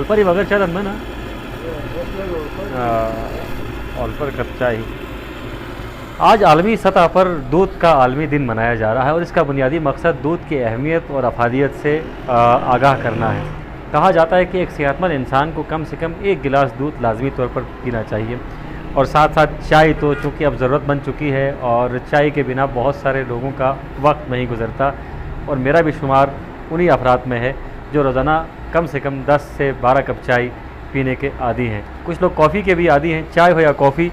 ओलपरी वगैरह चाय में ना ओलपर कप चाय। आज आलमी सतह पर दूध का आलमी दिन मनाया जा रहा है और इसका बुनियादी मकसद दूध की अहमियत और अफादियत से आगाह करना है। कहा जाता है कि एक सेहतमंद इंसान को कम से कम 1 गिलास दूध लाजमी तौर पर पीना चाहिए और साथ साथ चाय तो चूँकि अब ज़रूरत बन चुकी है और चाय के बिना बहुत सारे लोगों का वक्त नहीं गुजरता और मेरा भी शुमार उन्हीं अफराद में है जो रोज़ाना कम से कम 10 से 12 कप चाय पीने के आदी हैं। कुछ लोग कॉफ़ी के भी आदी हैं। चाय हो या कॉफ़ी,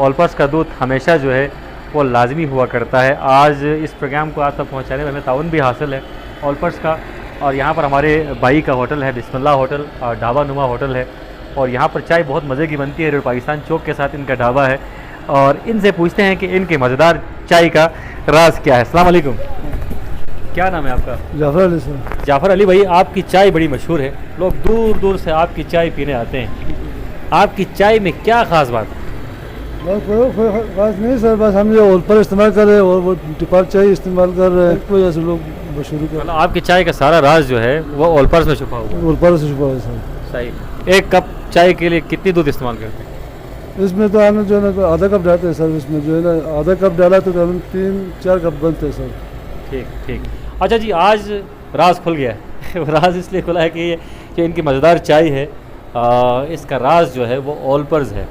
ओलपर्स का दूध हमेशा जो है वो लाजमी हुआ करता है। आज इस प्रोग्राम को आप तक पहुँचाने में हमें ताउन भी हासिल है ओलपर्स का, और यहाँ पर हमारे भाई का होटल है बिस्मिल्लाह होटल, ढाबा नुमा होटल है और यहाँ पर चाय बहुत मज़े की बनती है। रेड पाकिस्तान चौक के साथ इनका ढाबा है और इनसे पूछते हैं कि इनके मज़ेदार चाय का राज क्या है। अस्सलाम वालेकुम, क्या नाम है आपका? जाफ़र अली सर। जाफ़र अली भाई, आपकी चाय बड़ी मशहूर है, लोग दूर दूर से आपकी चाय पीने आते हैं। आपकी चाय में क्या ख़ास बात है? बस कोई बात नहीं सर, बस हम ये ओलपर इस्तेमाल कर रहे हैं और वो टिपार चाय इस्तेमाल कर रहे हैं, वजह से लोग मशहूर कर। मतलब आपकी चाय का सारा राज जो है वो ओलपर्स में छुपा हुआ है। ओलपर से छुपा है सर। सही। एक कप चाय के लिए कितनी दूध इस्तेमाल करते हैं? इसमें तो हमने जो है ना आधा कप डालते हैं सर, इसमें जो है ना आधा कप डाला तो हम 3-4 कप बनते हैं सर। ठीक ठीक। अच्छा जी, आज राज खुल गया है राज इसलिए खुला है कि ये इनकी मज़ेदार चाय है, इसका राज जो है वो ओलपर्स है।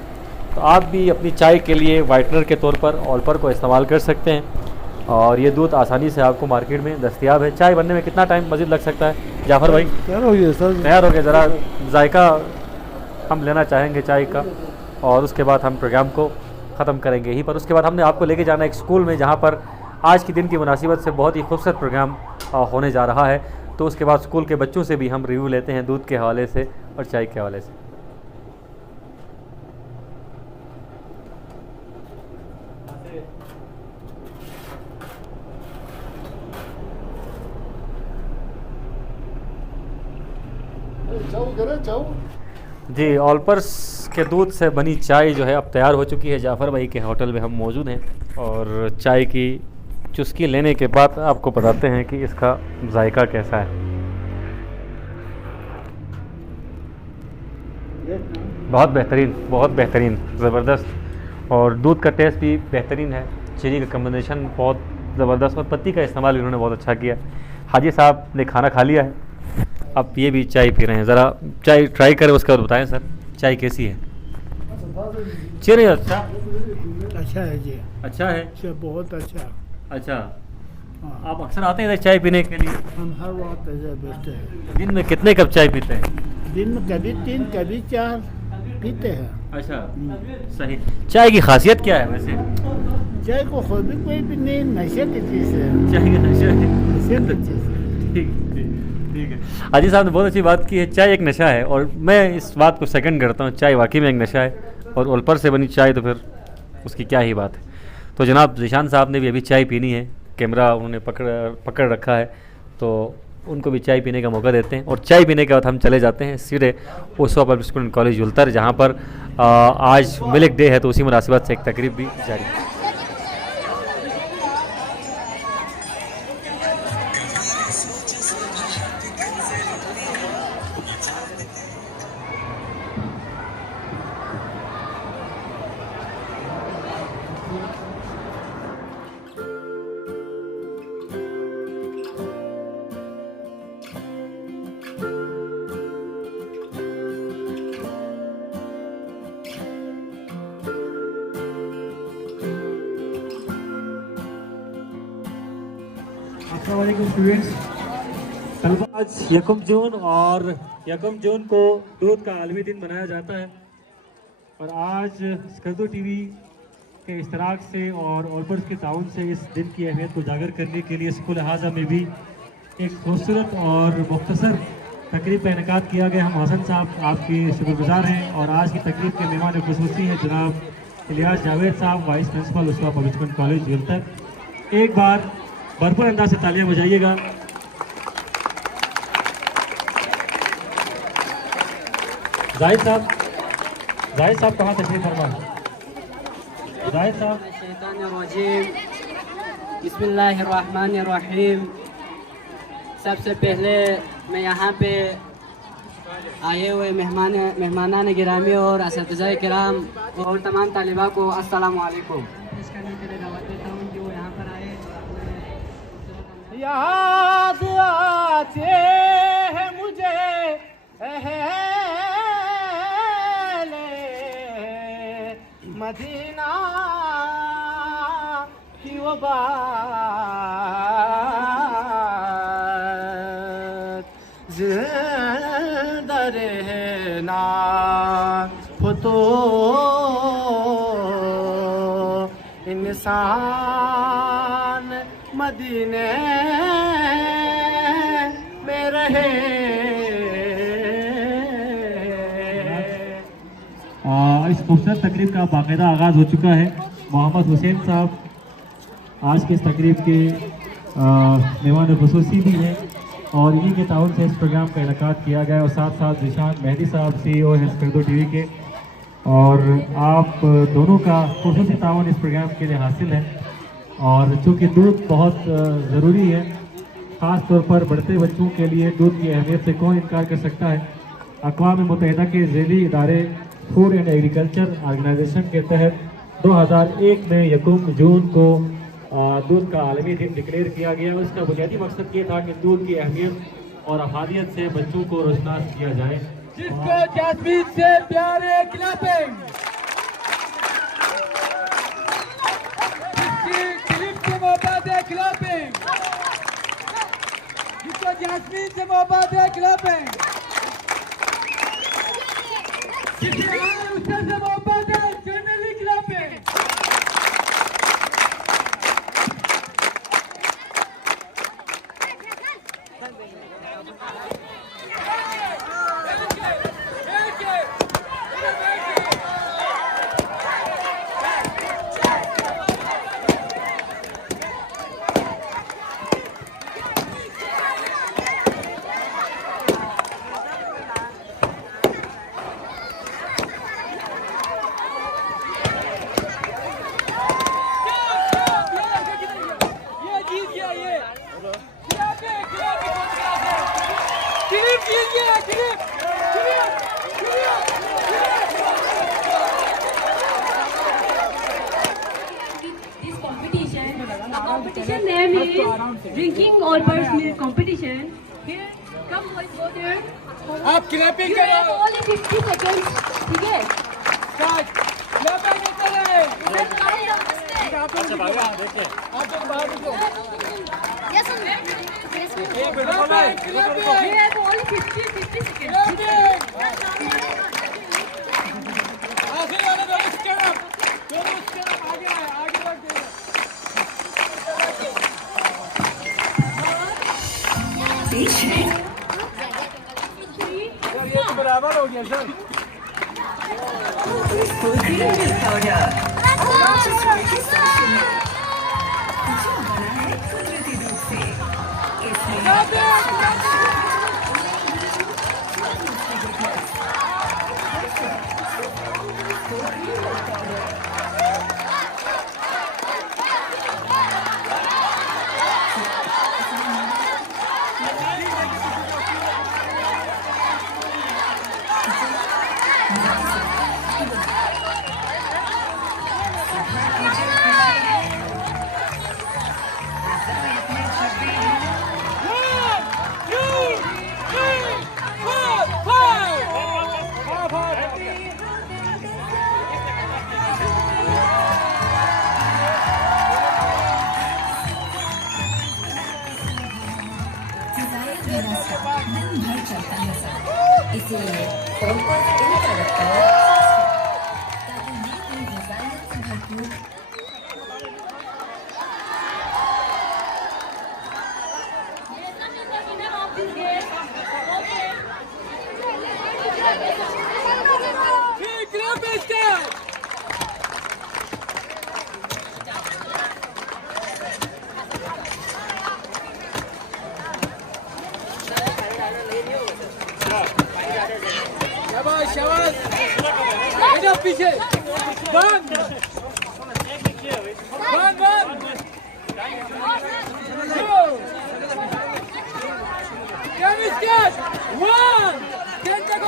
तो आप भी अपनी चाय के लिए वाइटनर के तौर पर ओलपर को इस्तेमाल कर सकते हैं और ये दूध आसानी से आपको मार्केट में दस्तयाब है। चाय बनने में कितना टाइम मज़ीद लग सकता है जाफ़र भाई? तैयार हो गया सर। तैयार हो गया। ज़रा जायका हम लेना चाहेंगे चाय का और उसके बाद हम प्रोग्राम को ख़त्म करेंगे यहीं पर। उसके बाद हमने आपको लेके जाना एक स्कूल में जहाँ पर आज के दिन की मुनासिबत से बहुत ही खूबसूरत प्रोग्राम होने जा रहा है। तो उसके बाद स्कूल के बच्चों से भी हम रिव्यू लेते हैं दूध के हवाले से और चाय के हवाले से। जी, ओलपर्स के दूध से बनी चाय जो है अब तैयार हो चुकी है। जाफ़र भाई के होटल में हम मौजूद हैं और चाय की चुस्की लेने के बाद आपको बताते हैं कि इसका जायका कैसा है। बहुत बेहतरीन, ज़बरदस्त और दूध का टेस्ट भी बेहतरीन है। चीनी का कम्बिनेशन बहुत ज़बरदस्त और पत्ती का इस्तेमाल इन्होंने बहुत अच्छा किया। हाजी साहब ने खाना खा लिया है, अब ये भी चाय पी रहे हैं। ज़रा चाय ट्राई करें, उसके बाद बताएं सर चाय कैसी है। चीनी अच्छा है जी। अच्छा है, बहुत अच्छा। अच्छा, आप अक्सर आते हैं इधर चाय पीने के लिए? हम हर वक्त बैठते हैं। दिन में कितने कप चाय पीते हैं? दिन में कभी 3 कभी 4 पीते हैं। अच्छा, सही। चाय की खासियत क्या है वैसे? चाय को खूबी कोई भी नहीं, नशे की चीज़ है। चाय का नशा है। नशे की चीज़ है। ठीक है। हाजी साहब ने बहुत अच्छी बात की है, चाय एक नशा है और मैं इस बात को सेकंड करता हूँ। चाय वाकई में एक नशा है और ओलपर से बनी चाय तो फिर उसकी क्या ही बात है। तो जनाब ज़ीशान साहब ने भी अभी चाय पीनी है, कैमरा उन्होंने पकड़ रखा है तो उनको भी चाय पीने का मौका देते हैं और चाय पीने के बाद हम चले जाते हैं सीधे ओसवा पब्लिक स्कूल एंड कॉलेज जुलतर, जहाँ पर आज मिल्क डे है तो उसी मुनासिबत से एक तकरीब भी जारी है। स्टूडेंट्स, आज 1 जून और 1 जून को दूध का आलमी दिन मनाया जाता है और आज स्कर्दो टीवी के इश्तराक से और ओलपर्स के ताउन से इस दिन की अहमियत को उजागर करने के लिए स्कूल हाजा में भी एक खूबसूरत और मुख्तसर तकरीब का इनेकाद किया गया। हम हसन साहब आपके शुक्रगुजार हैं और आज की तकरीब के मेहमान खुसूसी हैं जनाब इलियास जावेद साहब, vice principal Uswa public school college जुलतर। एक बार भरपूर अंदाज से तालियां बजाइएगा। जाहिद साहब कहाँ तशरीफ फरमा? जाहिद साहब। बिस्मिल्लाहिर्रहमानिर्रहीम। सबसे पहले मैं यहाँ पे आए हुए मेहमानान गिरामी और असतिज़ा किराम और तमाम तालिबा को अस्सलाम वालेकुम। पेश करने के लिए दावत देता हूँ कि वो यहाँ पर आए। याद आते हैं मुझे अहले मदीना की वो बात जिंदा रहना हो तो इंसान मदीने में रहे। इस खूबसूरत तकरीब का बाकायदा आगाज़ हो चुका है। मोहम्मद हुसैन साहब आज के इस तकरीब के मेहमान ख़ुसूसी भी हैं और इन्हीं के ताउन से इस प्रोग्राम का इनेकाद किया गया और साथ साथ जिशान मेहदी साहब CEO हैं स्कर्दो TV के, और आप दोनों का ख़ुसूसी ताउन इस प्रोग्राम के लिए हासिल है। और चूँकि दूध बहुत ज़रूरी है, ख़ास तौर पर बढ़ते बच्चों के लिए दूध की अहमियत से कौन इनकार कर सकता है। अक़वाम मुत्तहिदा के ज़ैली इदारे फूड एंड एग्रीकल्चर ऑर्गेनाइजेशन के तहत 2001 में 1 जून को दूध का आलमी दिन डिक्लेयर किया गया। उसका बुनियादी मकसद ये था कि दूध की अहमियत और अफादियत से बच्चों को रोशनास किया जाए। जिसको जासमीन से प्यार है क्लैपिंग, जिसकी क्लिप से मोहब्बत है क्लैपिंग, जिसको जासमीन से मोहब्बत है क्लैपिंग, जिसकी उससे मोहब्बत है generally clapping. Competition name is drinking all birds milk competition. Here, come boys, go there. आप clapping You have only 50 seconds. ठीक है? क्लैपिंग करें। मैं तुम्हारी नमस्ते। आप लोग बाहर देखिए। Yes, sir. You have only 50 seconds. आखिर वाले दोनों स्कैन अप, आगे आए, आगे बढ़ गए। ये तो बराबर हो गया सर। इसीलिए फोकस इनका रखता है ताकि ये कोई डिजाइन से भरपूर शाबाश शाबाश इधर पीछे बंद बंद बंद Go! Game is good! 1! 10 seconds!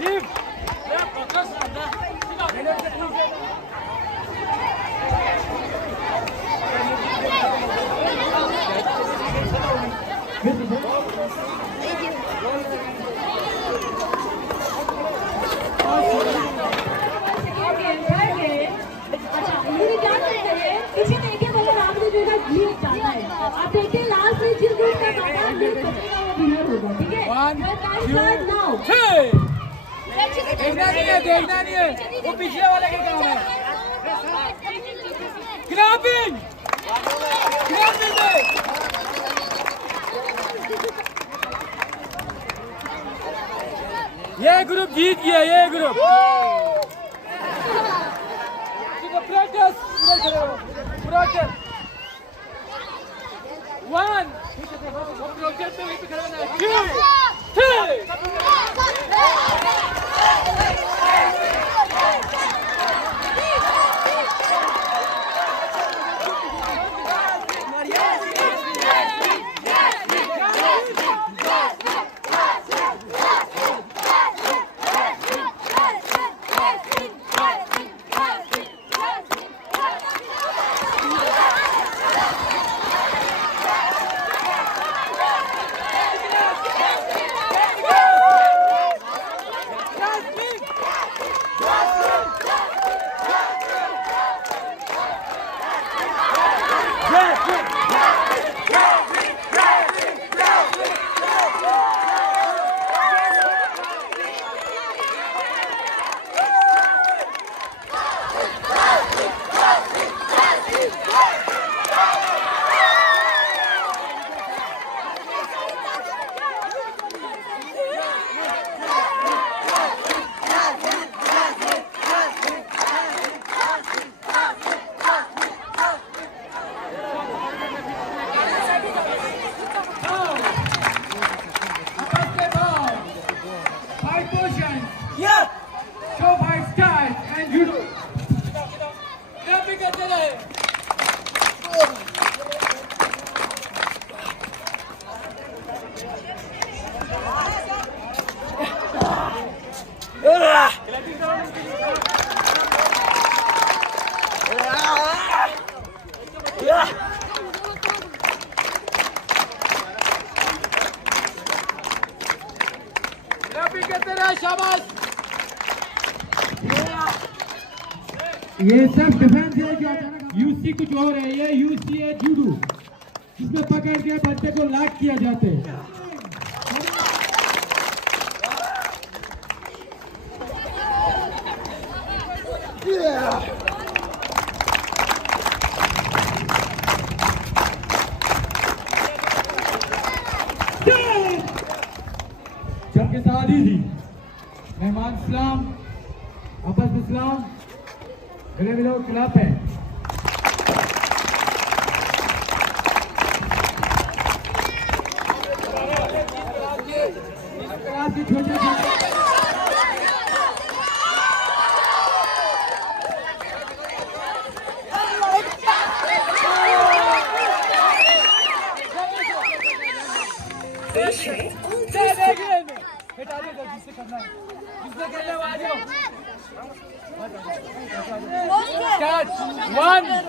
आप देखिए लास्ट में जिस ग्रुप का सामान लीड करेगा वो विनर होगा, ठीक है? नाउ देखना नहीं है, वो पिछले वाले का काम है। क्लैपिंग ये ग्रुप जीत गया, ये ग्रुप। प्रैक्टिस प्रैक्टिस 1 2 शाबाश। ये सब डिफेंस है जो यूसी कुछ और है, ये यूसी है जूडो, जिसमें पकड़ के बच्चे को लॉक किया जाते हैं। जब के साथ ही थी मेहमान इस्लाम आपस इस्लाम गले मिलो खिलाफ है। छोटे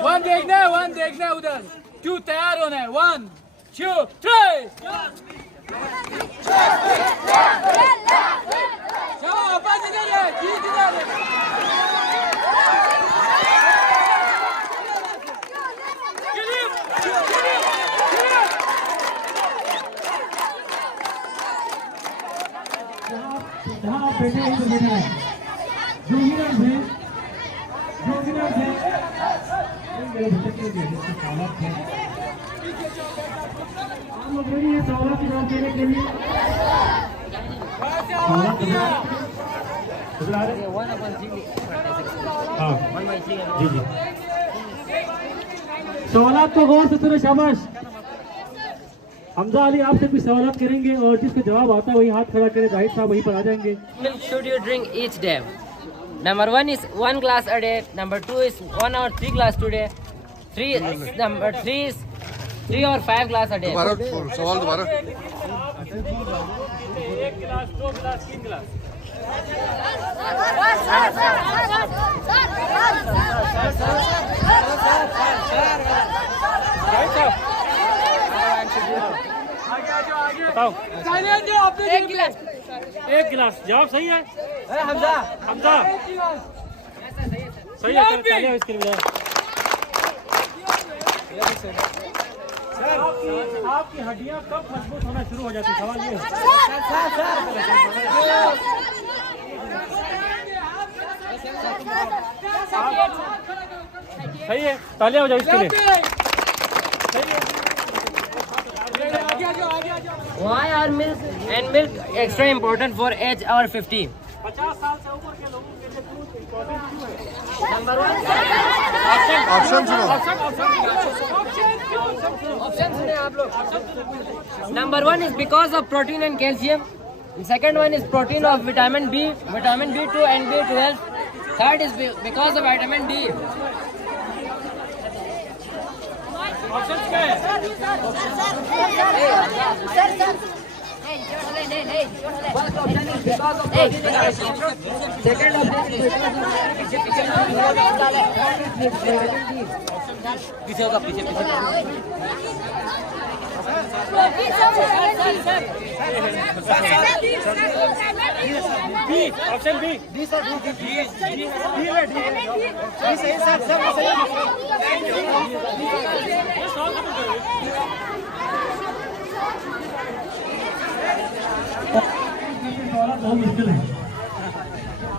वन देखना है, वन देखना है उधर। 2 तैयार होना है। 1 2 3 चलो वापस इधर है, जीत इधर है। जहाँ आप बैठे हैं तो बैठे हैं। जो विनर है मेरे बच्चे के लिए सवाल है। आप लोग रेडी हैं सवाल की जवाब देने के लिए? जी जी सवाल तो गौर से सुनो, शाबाश। हमजा अली आपसे कुछ सवाल करेंगे और जिसका जवाब आता है वही हाथ खड़ा करे, जाहिद साहब वहीं पर आ जाएंगे। Milk should you drink each day? Number 1 is 1 glass a day. Number 2 is 1 or 3 glass today. Number 3 is 3 or 5 glass a day. सवाल दोबारा 1 गिलास, 2 गिलास, 3 गिलास। बताओ। एक गिलास। जवाब सही है हमजा। सही है, तालियां इसके लिए। आपकी हड्डियां कब मजबूत होना शुरू हो जाती है? सवाल ये है। सही है, तालियां हो जाए इसके लिए। Why are milk extra important for age over 50? 50 साल से ऊपर के लोगों के लिए दूध इम्पोर्टेंट क्यों है? Number 1. ऑप्शन सुनो। Option सुने आप लोग। Number 1 is because of protein and calcium. The second one is protein of vitamin B, vitamin B2 and B12. Third is because of vitamin D. Option क्या है? पीछे होगा, पीछे ऑप्शन बी। बहुत मुश्किल है,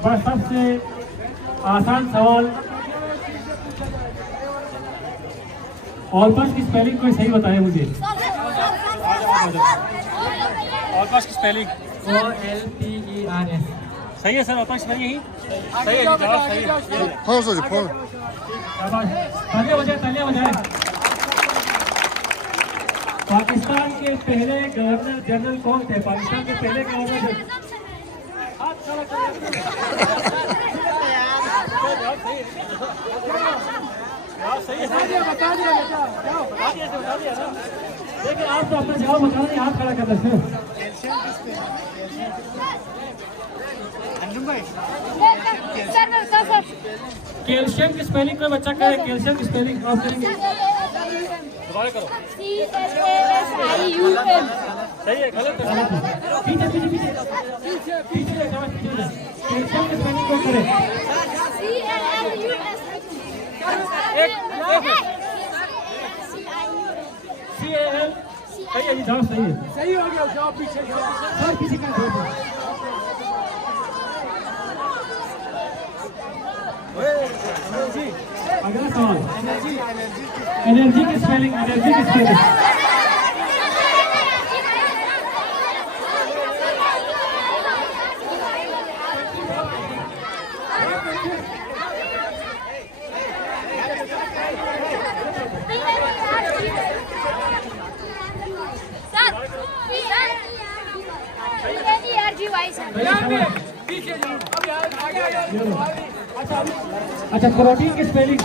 पर सबसे आसान सवाल। ऑलपास की स्पेलिंग कोई सही बताए मुझे। ऑलपास की स्पेलिंग OLPERS। सही है सर, ऑलपास की स्पेलिंग यही सही है। जवाब सही है। फोन सोचो, फोन। तालियां बजाएं। पाकिस्तान के पहले गवर्नर जनरल कौन थे? पाकिस्तान के पहले गवर्नर जनरल। बता दिया देखिए, आप तो अपना जवाब बता रहे, हाथ खड़ा कर सकते हैं। कैल्शियम की स्पेलिंग कोई बच्चा करे? कैल्शियम की स्पेलिंग आप करेंगे? दोबारा करो। CALSIUM। सही है, गलत है। पीछे कैल्शियम की स्पेलिंग को करे। CAL। सही है जी, जवाब सही है। सही हो गया जवाब। पीछे सर किसी का अगला सवाल। एनर्जी की स्पेलिंग। अच्छा, प्रोटीन की स्पेलिंग।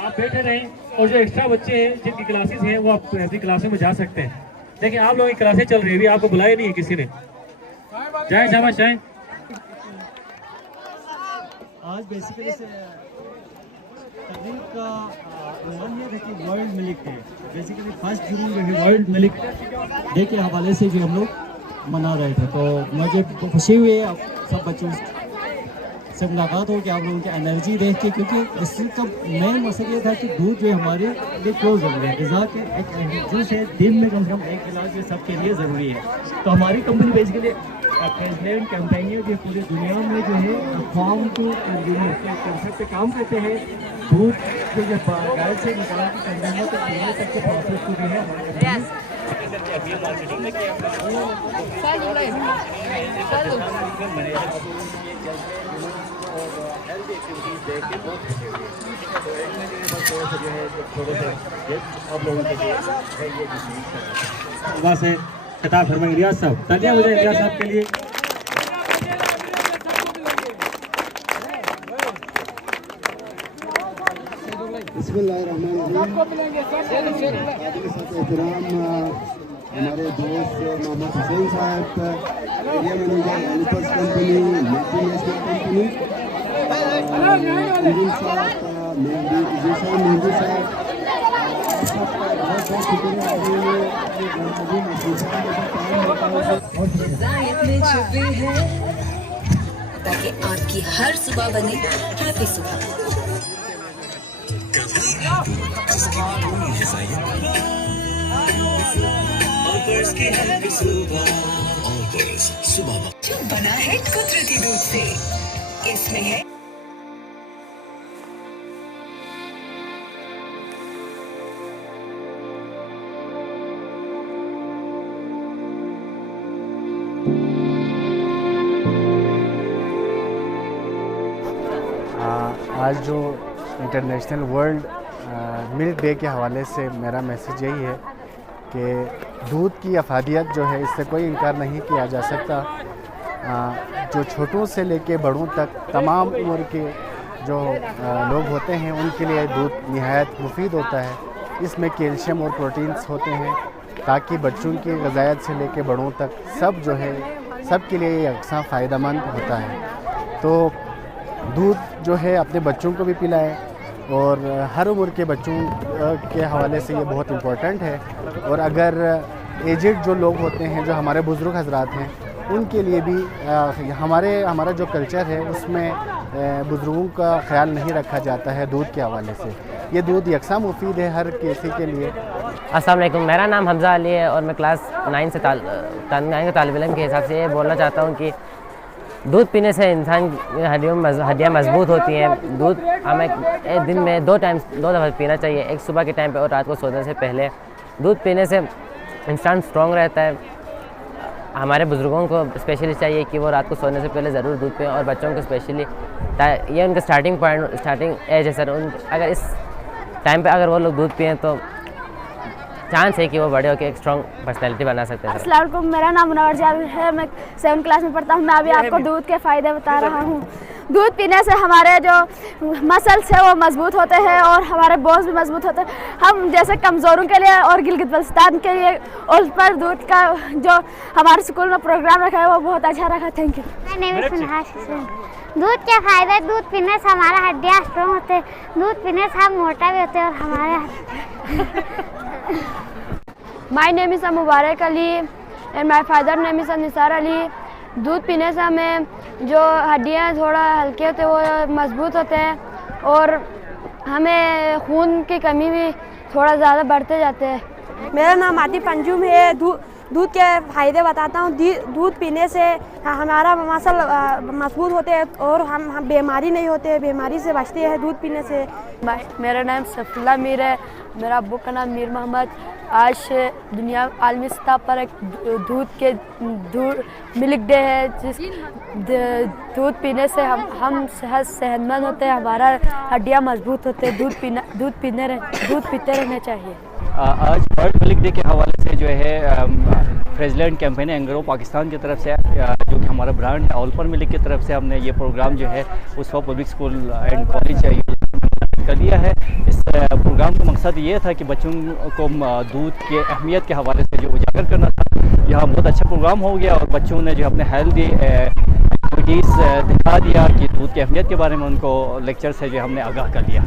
आप बैठे रहें और जो एक्स्ट्रा बच्चे हैं जिनकी क्लासेस हैं वो आप अपनी क्लासों में जा सकते हैं। देखिए, आप लोगों की क्लासेस चल रही है, अभी आपको बुलाया नहीं है किसी ने। जाए शाबाश जाए। आज बेसिकली तकरीब का वन ईयर है कि वर्ल्ड मिल्क डे। बेसिकली 1 जून जो है वर्ल्ड मिल्क डे के हवाले से भी हम लोग मना रहे थे, तो मुझे खुशी हुई है सब बच्चों से मुलाकात हो कि आप लोगों की एनर्जी देख के, क्योंकि इसका मेन मकसद ये था कि दूध जो है हमारे लिए क्यों ज़रूरी है, ग़िज़ा के एक जूस है, दिन में कम से कम 1 गिलास जो सबके लिए ज़रूरी है। तो हमारी कंपनी बेसिकली फ्रेजलैंड कैंपेनियर जो पूरी दुनिया में जो है फार्म टू कंज्यूमर के कंसेप्ट पे काम करते हैं। दूध जो गाय से निकाल के कंज्यूमर तक पीने तक के प्रोसेस को जो है मार्केटिंग में आप लोगों के लिए से खिताब फरमाएंगे रियाज साहब। तालियां हो जाए रियाज साहब के लिए। हमारे दोस्त मोहम्मद हुसैन साहब, एरिया मैनेजर एलिपस कंपनी, मल्टीनेशनल कंपनी, इंजिन साहब, मेहंदी साहब, में छुपी है ताकि आपकी हर सुबह बने हैप्पी सुबह। जो बना है कुदरती दूध से, इसमें है आज जो इंटरनेशनल वर्ल्ड मिल्क डे के हवाले से मेरा मैसेज यही है कि दूध की अफादियत जो है इससे कोई इनकार नहीं किया जा सकता। जो छोटों से लेके बड़ों तक तमाम उम्र के जो लोग होते हैं उनके लिए दूध निहायत मुफीद होता है। इसमें कैल्शियम और प्रोटीन्स होते हैं ताकि बच्चों की ग़िज़ायत से लेके बड़ों तक सब जो है सब के लिए यकसा फ़ायदेमंद होता है। तो दूध जो है अपने बच्चों को भी पिलाएं और हर उम्र के बच्चों के हवाले से ये बहुत इम्पोर्टेंट है। और अगर एजेड जो लोग होते हैं, जो हमारे बुज़ुर्ग हजरात हैं, उनके लिए भी हमारा जो कल्चर है उसमें बुज़ुर्गों का ख्याल नहीं रखा जाता है दूध के हवाले से। ये दूध यकसा मुफीद है हर किसी के लिए। अस्सलाम वालेकुम, मेरा नाम हमज़ा अली है और मैं क्लास 9 के तालिब इल्म के हिसाब से ये बोलना चाहता हूँ कि दूध पीने से इंसान हड्डियाँ मजबूत होती हैं। दूध हमें एक दिन में 2 दफ़ा पीना चाहिए, एक सुबह के टाइम पे और रात को सोने से पहले। दूध पीने से इंसान स्ट्रॉन्ग रहता है। हमारे बुज़ुर्गों को स्पेशली चाहिए कि वो रात को सोने से पहले ज़रूर दूध पिएं और बच्चों को स्पेशली ये उनका स्टार्टिंग एज है सर। अगर इस टाइम पे अगर वो लोग दूध पिएं तो चांस है कि वो बड़े होकर एक स्ट्रॉन्ग पर्सनैलिटी बना सकते हैं। अस्सलाम वालेकुम, मेरा नाम मुनव्वर जावेद है, मैं 7th क्लास में पढ़ता हूँ। मैं अभी आपको दूध के फ़ायदे बता रहा हूँ। दूध पीने से हमारे जो मसल्स है वो मजबूत होते हैं और हमारे बोन्स भी मजबूत होते हैं। हम जैसे कमज़ोरों के लिए और गिलगित बल्तिस्तान के लिए उस पर दूध का जो हमारे स्कूल में प्रोग्राम रखा है वो बहुत अच्छा रखा। Thank you. दूध के फायदे, दूध पीने से हमारा हड्डियाँ स्ट्रॉन्ग होते हैं, दूध पीने से हम मोटा भी होते हैं और हमारे my name is Mubarak Ali and my father name is Nisar Ali. दूध पीने से हमें जो हड्डियाँ थोड़ा हल्के होते हैं वो मजबूत होते हैं और हमें खून की कमी भी थोड़ा ज़्यादा बढ़ते जाते हैं। मेरा नाम आतिफ अंजुम है। दूध के फ़ायदे बताता हूँ। दूध पीने से हमारा मसल मजबूत होते हैं और हम बीमारी नहीं होते, बीमारी से बचते हैं दूध पीने से। मेरा नाम सफुल्ला मीर है, मेरा अब्बू का नाम मीर मोहम्मद। आज दुनिया आलमी सतह पर एक दूध मिल्क डे है, जिस दूध पीने से हम सेहतमंद होते हैं, हमारा हड्डियाँ मजबूत होते हैं। दूध पीते रहना चाहिए। आज वर्ल्ड मिल्क डे के हवाले से जो है फ्रेजलैंड कैंपेन एंग्रो पाकिस्तान की तरफ से जो कि हमारा ब्रांड है ऑलपर मिल्क की तरफ से हमने ये प्रोग्राम जो है उसको पब्लिक स्कूल एंड कॉलेज कर दिया है। इस प्रोग्राम का मकसद ये था कि बच्चों को दूध के अहमियत के हवाले से जो उजागर करना था। यहाँ बहुत अच्छा प्रोग्राम हो गया और बच्चों ने जो अपने हेल्दी एक्टिविटीज़ दिखा दिया कि दूध की अहमियत के बारे में उनको लेक्चर से जो हमने आगाह कर दिया।